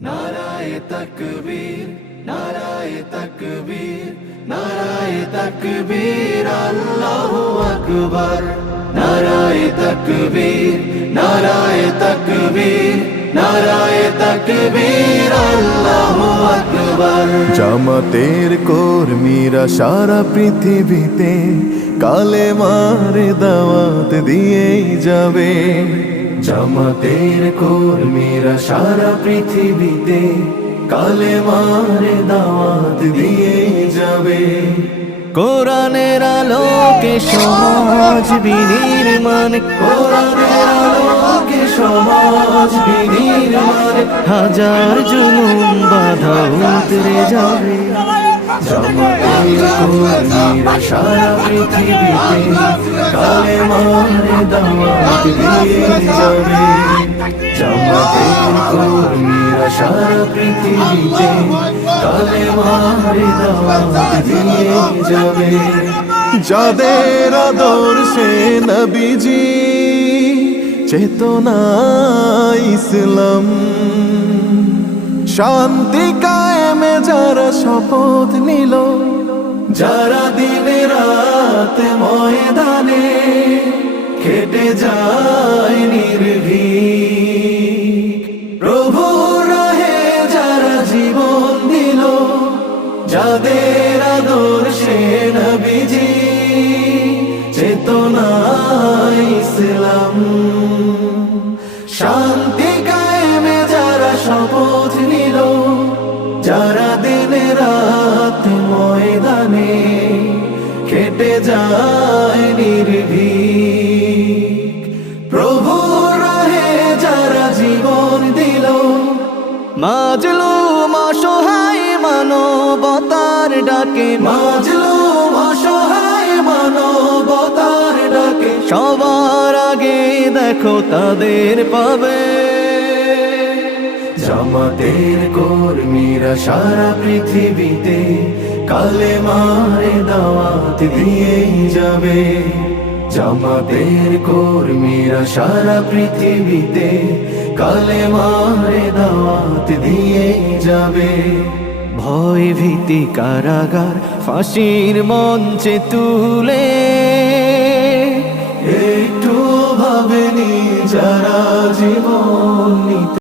নারায়ে তাকবীর, নারায়ে তাকবীর, নারায়ে তাকবীর, আল্লাহু আকবার। নারায়ে তাকবীর, নারায়ে তাকবীর, নারায়ে তাকবীর, আল্লাহু আকবার। জামাতের কর্মীরা সারা পৃথিবীতে কালেমার দাওয়াত দিয়েই যাবে। জামাতের কর্মীরা সারা পৃথিবীতে কালেমার দাওয়াত দিয়ে যাবে। কোরআনের আলোকে সমাজ বিনির্মাণ, কোরআনের আলোকে সমাজ বিনির্মাণ, হাজার জুলুম বাধা উতরে যাবে। জামাতের কর্মীরা সারা পৃথিবীতে কালেমার দাওয়াত দিয়ে যাবে। জামাতের কর্মীরা সারা পৃথিবীতে কালেমার দাওয়াত দিয়ে যাবে। যাদের আদর্শে নবীজি চেতনা ইসলাম, শান্তি কায়েমে যারা শপথ নিল, যারা দিনে রাত ময়দানে খেটে যায় নির্ভীক, প্রভুর রাহে যারা জীবন দিল, যাদের আদর্শে নবীজি চেতনা ইসলাম, শান্তি কায়েমে যারা শপথ নিল, যারা দিনে রাত ময়দানে খেটে যায় নির্ভীক, প্রভুর রাহে যারা জীবন দিল, মাজলুম অসহায় মানবতার ডাকে, মাজলুম অসহায় মানবতার ডাকে, সবার আগে দেখো তাদের পাবে। জামাতের কর্মীরা সারা পৃথিবীতে কালেমার দাওয়াত দিয়ে যাবে। জামাতের কর্মীরা সারা পৃথিবীতে কালেমার দাওয়াত দিয়ে যাবে। ভয় ভীতি কারাগার ফাঁসির মঞ্চে তুলে, একটু ভাবেনি যারা জীবন নিতে